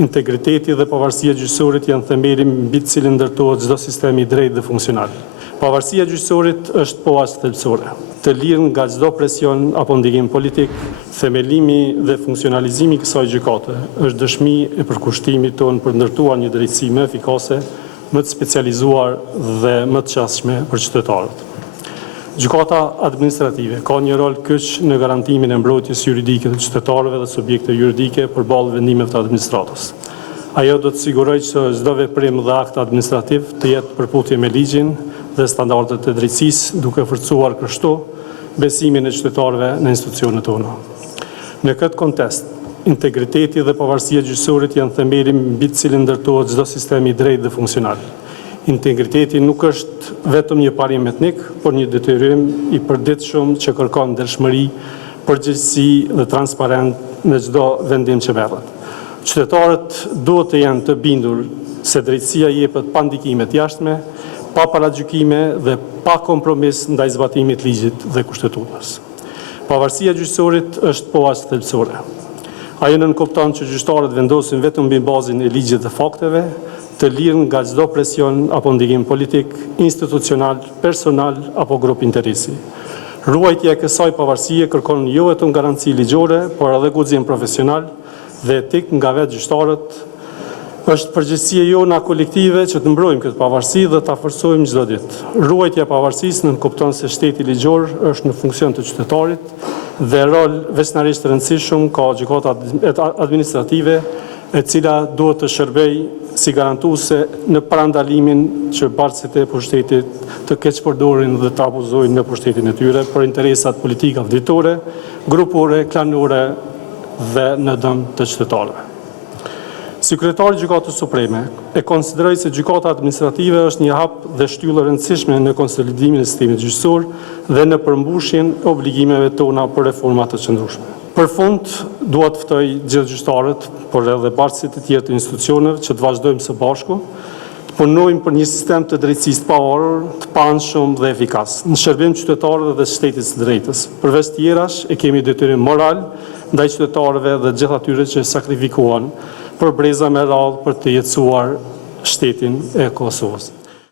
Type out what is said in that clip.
integriteti dhe pavarësia e gjyqësorit janë themeli mbi të cilin ndërtohet çdo sistem i drejtë dhe funksional. Pavarësia e gjyqësorit është poashtë thelbësore, të lirë nga çdo presion apo ndihim politik. Themelimi dhe funksionalizimi i kësaj gjykate është dëshmi e përkushtimit tonë për ndërtuar një drejtësi më efikase, më të specializuar dhe më të qasshme për qytetarët. Gjykata administrative ka një rol kyç në garantimin e mbrojtjes juridike të qytetarëve dhe subjekte juridike përballë vendimeve të administratës. Ajo do të sigurojë që çdo veprim dhe akt administrativ të jetë përputhje me ligjin dhe standardet e drejtësisë, duke forcuar kështu besimin e qytetarëve në institucionet tona. Në këtë kontekst, integriteti dhe pavarësia e gjyqësorit janë themeli mbi të cilin ndërtohet çdo sistem i drejtë dhe funksional. Integriteti nuk është vetëm një parim etnik, por një detyrim i përditshëm që kërkon ndershmëri, përgjegjësi dhe transparent në çdo vendim që merret. Qytetarët duhet të jenë të bindur se drejtësia jepet pa ndikime të jashtme, pa paragjykime dhe pa kompromis ndaj zbatimit të ligjit dhe kushtetutës. Pavarësia e gjyqësorit është poashtë thelbësore. Ajo nënkupton që gjyqtarët vendosin vetëm mbi bazën e ligjit dhe fakteve, të lirë nga çdo presion apo ndihim politik, institucional, personal apo grup interesi. Ruajtja e kësaj pavarësie kërkon jo vetëm garanci ligjore, por edhe guxim profesional dhe etik nga vetë gjyqtarët. Është përgjegjësia jona kolektive që të mbrojmë këtë pavarësi dhe ta forcojmë çdo ditë. Ruajtja e pavarësisë nënkupton se shteti ligjor është në funksion të qytetarit dhe rol veçanërisht të rëndësishëm ka gjykata administrative, e cila duhet të shërbejë si garantuese në parandalimin që bartësit e pushtetit të keqpërdorin dhe të abuzojnë në pushtetin e tyre për interesat politika venditore, grupore, klanore dhe në dëm të qytetarëve. Sekretari i Gjykatës Supreme e konsideroi se gjykata administrative është një hap dhe shtyllë e rëndësishme në konsolidimin e sistemit gjyqësor dhe në përmbushjen e obligimeve tona për reforma të qëndrueshme. Për fund, dua të ftoj gjithë gjyqtarët, por edhe bartësit e tjerë të institucioneve që të vazhdojmë së bashku, të punojmë për një sistem të drejtësisë të pavarur, të panshëm dhe efikas, në shërbim qytetarëve dhe shtetit së drejtës. Përveç tjerash, e kemi detyrim moral ndaj qytetarëve dhe gjithë atyre që sakrifikuan për breza me radhë për të jetësuar shtetin e Kosovës.